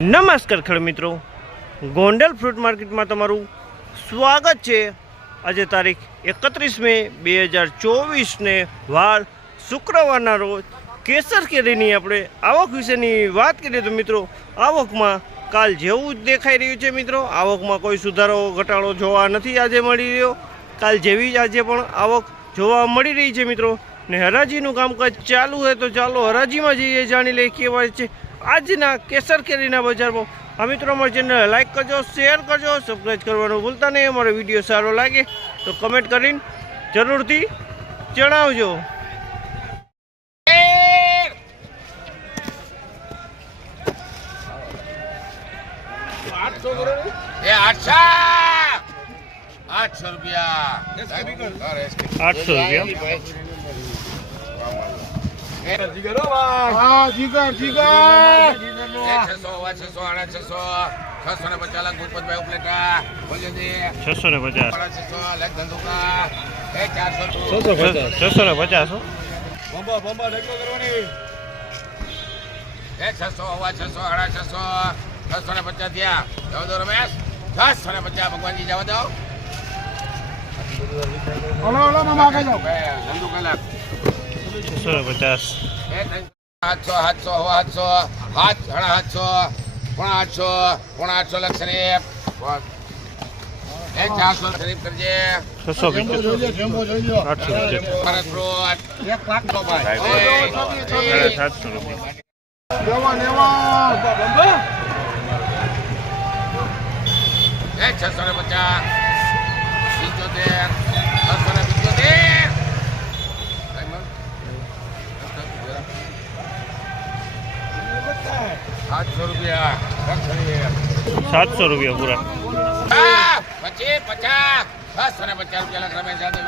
નમસ્કાર ખેડૂત મિત્રો, ગોંડલ ફ્રૂટ માર્કેટમાં તમારું સ્વાગત છે। આજે તારીખ 31 મે 2024ને વાર શુક્રવારના રોજ કેસર કેરીની આપણે આવક વિશેની વાત કરીએ તો મિત્રો આવકમાં કાલ જેવું જ દેખાઈ રહ્યું છે। મિત્રો આવકમાં કોઈ સુધારો ઘટાડો જોવા નથી આજે મળી રહ્યો। કાલ જેવી જ આજે પણ આવક જોવા મળી રહી છે મિત્રો। ને હરાજીનું કામકાજ ચાલુ હોય તો ચાલો હરાજીમાં જઈએ, જાણી લઈએ કેવા છે આજના કેસર કેરીના બજાર ભાવ। આ મિત્રો અમારી ચેનલ લાઈક કરજો, શેર કરજો, સબસ્ક્રાઈબ કરવાનું ભૂલતા નહીં। અમારો વિડીયો સારો લાગે તો કમેન્ટ કરીને જરૂરથી જણાવજો। ₹800 રૂપિયા। ભગવાનજી જવા દો। 800 લક્ષ શરીફ 400 શરીફ કરજે। 700 રૂપિયા 700 રૂપિયા પૂરા। 50 650 રૂપિયા લખ રમેશ યાદવ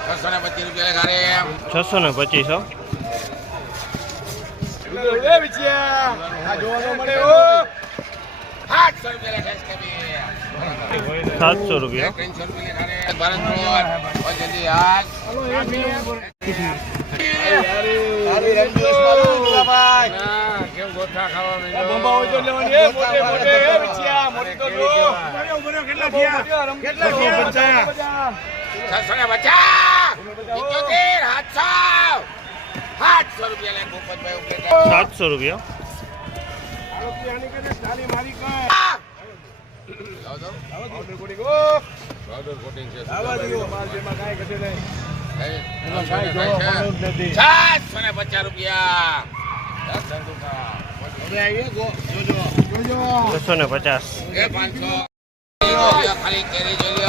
625 રૂપિયા લખ હારે 625 700 રૂપિયા। ખાલી કેરી જોઈ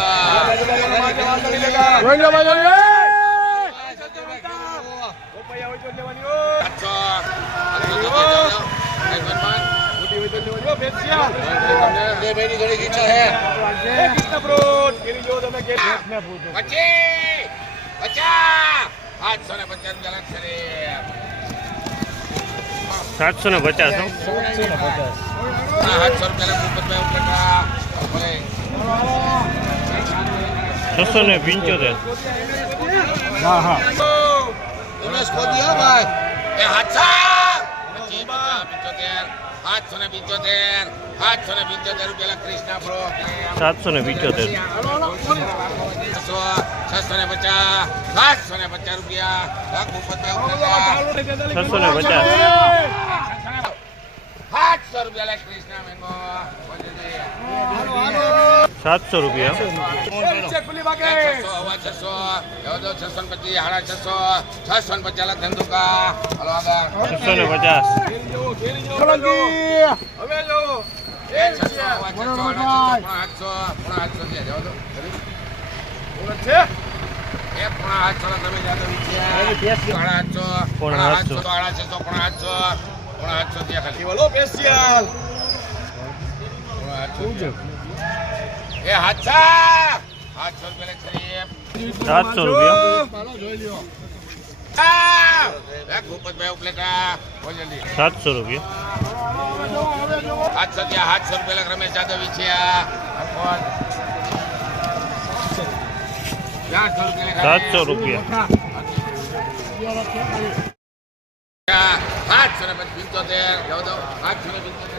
₹700 775 જાઓ તો 775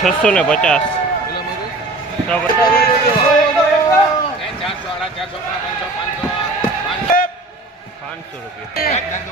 650 500 રૂપિયા